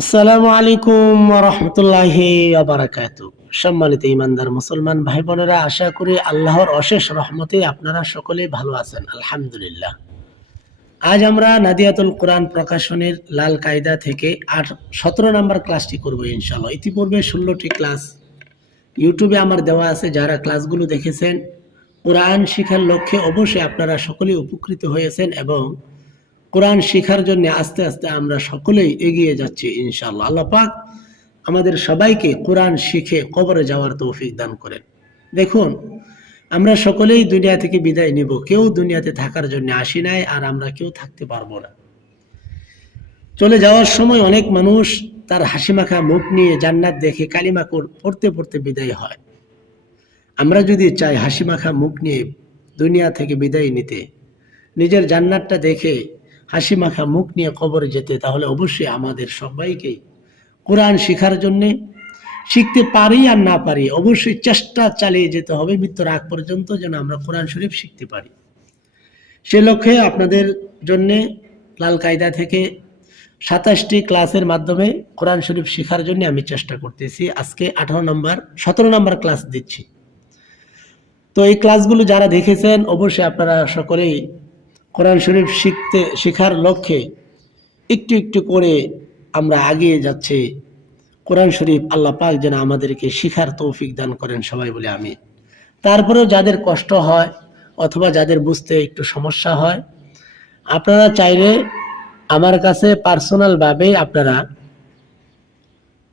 আসসালামু আলাইকুম রহমতুল্লাহি বারাকাতু সম্মানিত ইমানদার মুসলমান ভাই বোনেরা আশা করি আল্লাহর অশেষ রহমতে আপনারা সকলেই ভালো আছেন, আলহামদুলিল্লাহ। আজ আমরা নাদিয়াতুল কোরআন প্রকাশনের লাল কায়দা থেকে আট সতেরো নম্বর ক্লাসটি করব ইনশাল্লাহ ইতিপূর্বে ষোলোটি ক্লাস ইউটিউবে আমার দেওয়া আছে, যারা ক্লাসগুলো দেখেছেন। কোরআন শিখার লক্ষ্যে অবশ্যই আপনারা সকলেই উপকৃত হয়েছেন এবং কোরআন শেখার জন্য আস্তে আস্তে আমরা সকলেই এগিয়ে যাচ্ছি, ইনশাআল্লাহ। আল্লাহ পাক আমাদের সবাইকে কোরআন শিখে কবরে যাওয়ার তৌফিক দান করেন। দেখুন, আমরা সকলেই দুনিয়া থেকে বিদায় নিব। কেউ দুনিয়াতে থাকার জন্য আসি নাই আর আমরা কেউ থাকতে পারব না। চলে যাওয়ার সময় অনেক মানুষ তার হাসিমাখা মুখ নিয়ে জান্নাত দেখে কালিমা পড়তে পড়তে বিদায় হয়। আমরা যদি চাই হাসিমাখা মুখ নিয়ে দুনিয়া থেকে বিদায় নিতে, নিজের জান্নাতটা দেখে হাসি মাখা মুখ নিয়ে কবরে যেতে, তাহলে অবশ্যই আমাদের সবাইকে কোরআন শেখার জন্যে, শিখতে পারি আর না পারি, অবশ্যই চেষ্টা চালিয়ে যেতে হবে, মৃত্যুর আগ পর্যন্ত যেন আমরা কোরআন শরীফ শিখতে পারি। সে লক্ষ্যে আপনাদের জন্যে লাল কায়দা থেকে সাতাশটি ক্লাসের মাধ্যমে কোরআন শরীফ শেখার জন্য আমি চেষ্টা করতেছি। আজকে আঠারো নম্বর, সতেরো নম্বর ক্লাস দিচ্ছি। তো এই ক্লাসগুলো যারা দেখেছেন, অবশ্যই আপনারা সকলেই কোরআন শরীফ শিখতে, শেখার লক্ষ্যে একটু একটু করে আমরা এগিয়ে যাচ্ছি। কোরআন শরীফ আল্লাহ পাক যেন আমাদেরকে শিখার তৌফিক দান করেন সবাই বলে আমি তারপরেও যাদের কষ্ট হয় অথবা যাদের বুঝতে একটু সমস্যা হয়, আপনারা চাইলে আমার কাছে পার্সোনালভাবে আপনারা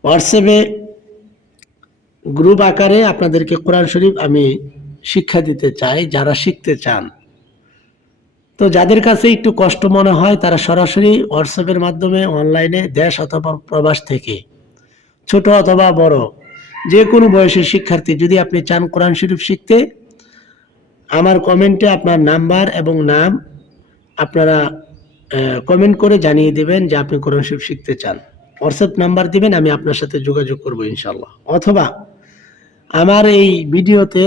হোয়াটসঅ্যাপে গ্রুপ আকারে আপনাদেরকে কোরআন শরীফ আমি শিক্ষা দিতে চাই, যারা শিখতে চান। তো যাদের কাছে একটু কষ্ট মনে হয়, তারা সরাসরি হোয়াটসঅ্যাপের মাধ্যমে অনলাইনে দেশ অথবা প্রবাস থেকে, ছোট অথবা বড় যে কোনো বয়সের শিক্ষার্থী যদি আপনি চান কোরআন শরীফ শিখতে, আমার কমেন্টে আপনার নাম্বার এবং নাম আপনারা কমেন্ট করে জানিয়ে দেবেন যে আপনি কোরআন শরীফ শিখতে চান। হোয়াটসঅ্যাপ নাম্বার দিবেন, আমি আপনার সাথে যোগাযোগ করব ইনশাল্লাহ অথবা, আমার এই ভিডিওতে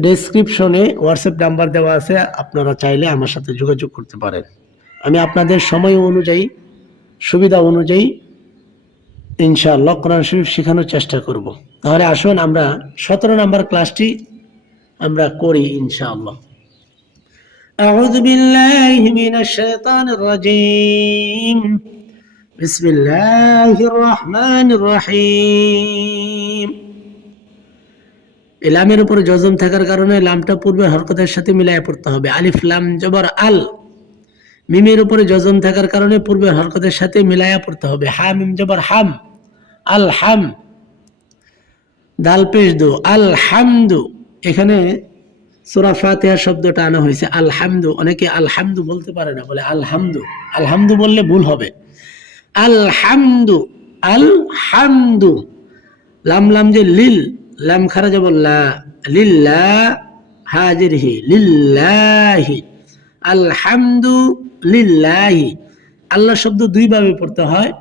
ডেসক্রিপশনে হোয়াটসঅ্যাপ নাম্বার দেওয়া আছে আপনারা চাইলে আমার সাথে যোগাযোগ করতে পারেন আমি আপনাদের সময় অনুযায়ী সুবিধা অনুযায়ী ইনশাআল্লাহ কোরআন শরীফ শেখানোর চেষ্টা করব তাহলে আসুন আমরা সতেরো নম্বর ক্লাসটি আমরা করি ইনশাআল্লাহ أعوذ بالله من الشيطان الرجيم بسم الله الرحمن الرحيم এই লামের উপরে জজম থাকার কারণে লামটা পূর্বে হরকতের সাথে মিলাইয়া পড়তে হবে। আলিফ, লাম, জবর, আল। মিমের উপরে জজম থাকার কারণে পূর্বের হরকতের সাথে মিলায়া পড়তে হবে। হা মিম, জবর, হাম। আল, হাম। দাল পেশ দো। আল, হামদু। এখানে সুরা ফাতিহা শব্দটা আনা হয়েছে। আলহামদু অনেকে আলহামদু বলতে পারে না। বলে আলহামদু আলহামদু বললে ভুল হবে। আলহামদু আলহামদু লাম লাম যে লিল লাম খারা যাব লিল্লা হাজির হি লিল্লাহি। আলহামদু লিল্লাহি। আল্লাহ শব্দ দুই ভাবে পড়তে হয়।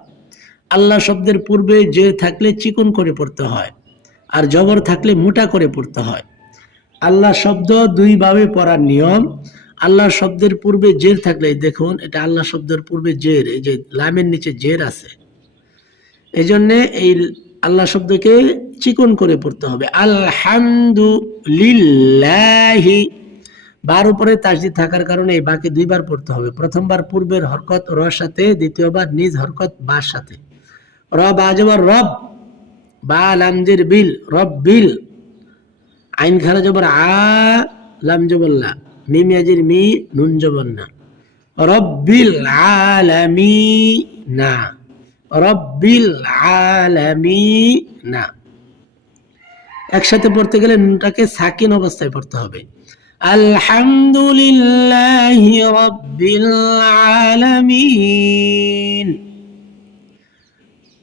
আল্লাহ শব্দের পূর্বে যে থাকলে চিকন করে পড়তে হয়, আর জবর থাকলে মোটা করে পড়তে হয়। আল্লাহ শব্দ দুই ভাবে পড়ার নিয়ম। আল্লাহ শব্দের পূর্বে জের থাকলে, দেখুন, এটা আল্লাহ শব্দের পূর্বে জের, এই যে লামের নিচে জের আছে। এই জন্যে এই আল্লাহ শব্দকে চিকন করে পড়তে হবে। আলহামদুলিল্লাহি। বার উপরে তাসদি থাকার কারণে এই বাকি দুইবার পড়তে হবে। প্রথমবার পূর্বের হরকত র সাথে, দ্বিতীয়বার নিজ হরকত বার সাথে। রব আজবর রব। বা লামজের বিল, রব বিল। আইন খারা জবর আ, লাম জবল্লা মিম ইয়াজির মি, নুন জবর না। রব্বিল আলামিনা। রব্বিল আলামিনা। একসাথে পড়তে গেলে নুনটাকে সাকিন অবস্থায় পড়তে হবে। আলহামদুলিল্লাহি রব্বিল আলামিন।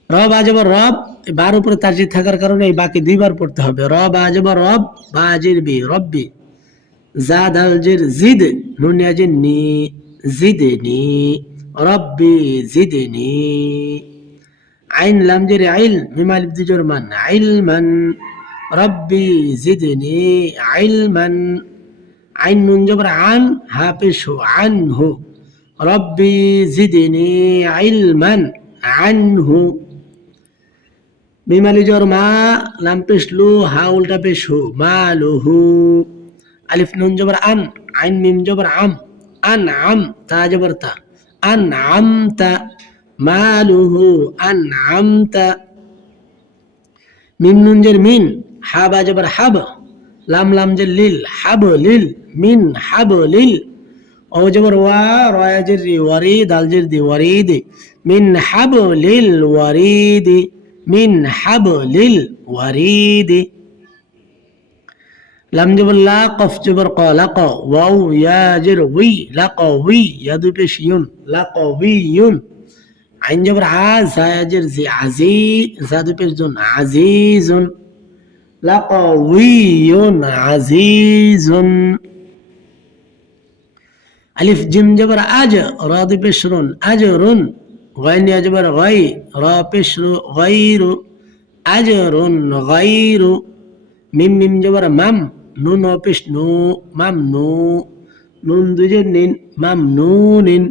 রব আজব রব বার উপরে তাজিদ থাকার কারণে বাকি দুইবার পড়তে হবে। রব আজব রব, বা আজির বি, রব্বি। জাদ আলজির জিদ, নুন আজির নি জিদে নি। রব্বি জিদে নি। আইন লাম লামজির আইল মিমাল ইবদিজুর মান আইলমান, রব্বি জিদনি আইলমান, আইন নুন জবর আন হু আন হু রব্বি জিদনি আইলমান আনহু। মিমালি জর মা লাম পেশ লু হা উল্টা পেশ হু মা লুহু আলিফ নুন জবর আন, আইন মিম জবর আম, আন আম তা জবর তা, আন আম তা। মালুহু আন আম তা মিম নুন জের মিন হা বা জবর হাব লাম লাম জের লিল হাব লিল মিন হাব লিল ও জবর ওয়া রয়া জের রি ওয়ারি দাল জের দি ওয়ারিদ মিন হাব লিল ওয়ারিদ মিন হাব লিল ওয়ারিদ লাম জবর লা কফ জবর ক লাক ওয়াও ইয়া জের উই লাক উই আইন জবর আ জায়া জের জি আজি জা দুই পেশ June Azizun lakh we Yoon Azizun আলিফ জিম জবর আজ রা দুই পেশ রুন আজরুন غين يا جبر غي را بشر غير أجر غير মিম মিম জবর মাম নুন অপিস নু মাম নু নুন দুজের নিন মাম নুনিন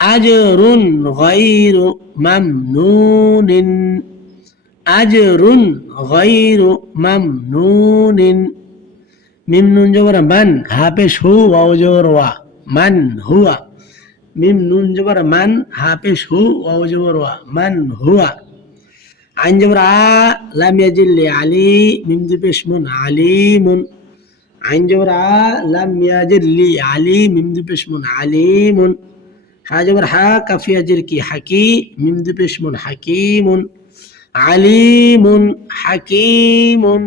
আজরুন গাইরু মাম নুনিন আজরুন গাইরু মাম নুনিন মিম নুন জবর মান হাফেশ হু ওয়াও জবর ওয়া। মান হুয়া। মিম নুন জবর মান হাফেশ হু ওয়াও জবর ওয়া। মান হুয়া। আইন জবর আ লাম ইয়াজিল্লি আলী। মিম দুপেশ মুন আলিমুন। আইন জবর লাম ইয়াজিল্লি আলী। মিম দুপেশ মুন আলিমুন। হা জবর হা কাফি আজির কি? হাকি মিম দুপেশ মুন, হাকিমুন, আলিমুন হাকিমুন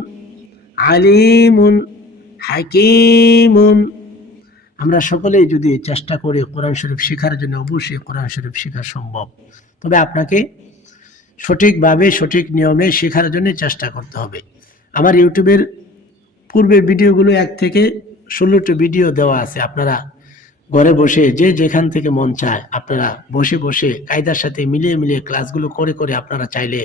আলিমুন, হাকিমুন। আমরা সকলেই যদি চেষ্টা করি কোরআন শরীফ শেখার জন্য, অবশ্যই কোরআন শরীফ শেখা সম্ভব। তবে আপনাকে সঠিকভাবে, সঠিক নিয়মে শেখার জন্য চেষ্টা করতে হবে। আমার ইউটিউবের পূর্বের ভিডিওগুলো এক থেকে ষোলোটি ভিডিও দেওয়া আছে, আপনারা ঘরে বসে যে যেখান থেকে মন চায় আপনারা বসে বসে কায়দার সাথে মিলিয়ে মিলিয়ে ক্লাসগুলো করে করে আপনারা চাইলে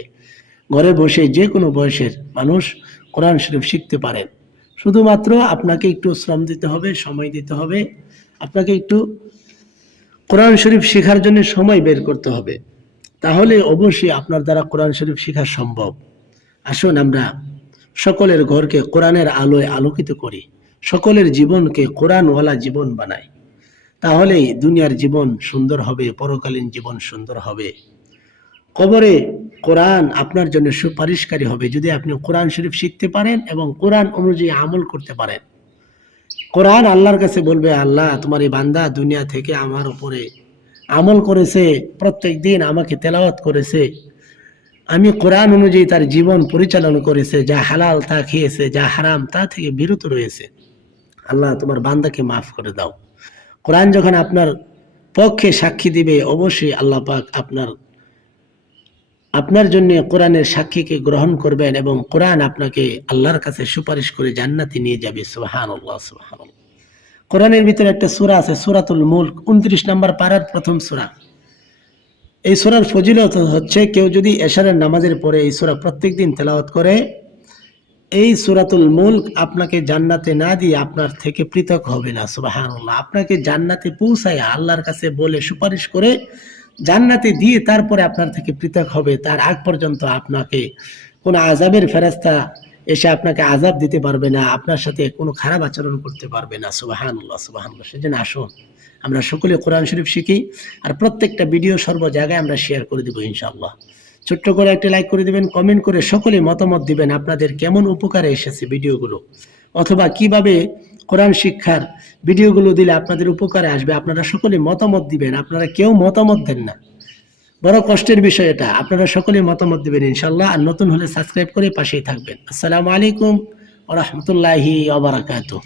ঘরে বসে যে কোনো বয়সের মানুষ কোরআন শরীফ শিখতে পারেন। শুধুমাত্র আপনাকে একটু শ্রম দিতে হবে, সময় দিতে হবে। আপনাকে একটু কোরআন শরীফ শেখার জন্য সময় বের করতে হবে। তাহলে অবশ্যই আপনার দ্বারা কোরআন শরীফ শেখা সম্ভব। আসুন আমরা সকলের ঘরকে কোরআনের আলোয় আলোকিত করি। সকলের জীবনকে কোরআনওয়ালা জীবন বানাই। তাহলেই দুনিয়ার জীবন সুন্দর হবে, পরকালীন জীবন সুন্দর হবে। কবরে কোরআন আপনার জন্য সুপারিশকারী হবে, যদি আপনি কোরআন শরীফ শিখতে পারেন এবং কোরআন অনুযায়ী আমল করতে পারেন। কোরআন আল্লাহর কাছে বলবে, আল্লাহ, তোমার এই বান্দা দুনিয়া থেকে আমার উপরে আমল করেছে, প্রত্যেক দিন আমাকে তেলাওয়াত করেছে। আমি কোরআন অনুযায়ী তার জীবন পরিচালনা করেছে, যা হালাল তা খেয়েছে, যা হারাম তা থেকে বিরত রয়েছে। আল্লাহ, তোমার বান্দাকে মাফ করে দাও। কোরআন যখন আপনার পক্ষে সাক্ষী দিবে, অবশ্যই আল্লাহ পাক আপনার আপনার জন্য কোরআনের সাক্ষীকে গ্রহণ করবেন এবং কোরআন আপনাকে আল্লাহর কাছে সুপারিশ করে জান্নাতে নিয়ে যাবে। সুহান সুহান কোরআনের ভিতরে একটা সুরা আছে, সুরাতুল মুল্ক, উনত্রিশ নম্বর পাড়ার প্রথম সুরা। এই সুরার ফজিলত হচ্ছে, কেউ যদি এশারের নামাজের পরে এই সুরা প্রত্যেক দিন তেলাওয়াত করে এই সুরাতুল মুল্ক আপনাকে জান্নাতে না দিয়ে আপনার থেকে পৃথক হবে না, সুবাহানুল্লাহ। আপনাকে জান্নাতে পৌঁছায় আল্লাহর কাছে বলে সুপারিশ করে জান্নাতে দিয়ে তারপরে আপনার থেকে পৃথক হবে, তার আগ পর্যন্ত আপনাকে কোনো আজাবের ফেরাস্তা এসে আপনাকে আজাব দিতে পারবে না, আপনার সাথে কোনো খারাপ আচরণ করতে পারবে না, সুবাহানুল্লাহ সুবাহানুল্লাহ। সেজন্য আসুন, আমরা সকলে কোরআন শরীফ শিখি, আর প্রত্যেকটা ভিডিও সর্ব জায়গায় আমরা শেয়ার করে দেবো, ইনশাআল্লাহ। ছোট্ট করে একটা লাইক করে দিবেন কমেন্ট করে সকলে মতামত দিবেন আপনাদের কেমন উপকারে এসেছে ভিডিওগুলো। অথবা কীভাবে কোরআন শিক্ষার ভিডিওগুলো দিলে আপনাদের উপকারে আসবে, আপনারা সকলে মতামত দিবেন, আপনারা কেউ মতামত দেন না। বড় কষ্টের বিষয় এটা, আপনারা সকলে মতামত দিবেন ইনশাল্লাহ আর নতুন হলে সাবস্ক্রাইব করে পাশেই থাকবেন। আসসালামু আলাইকুম ওরহমতুল্লাহি আবরাকাতুহ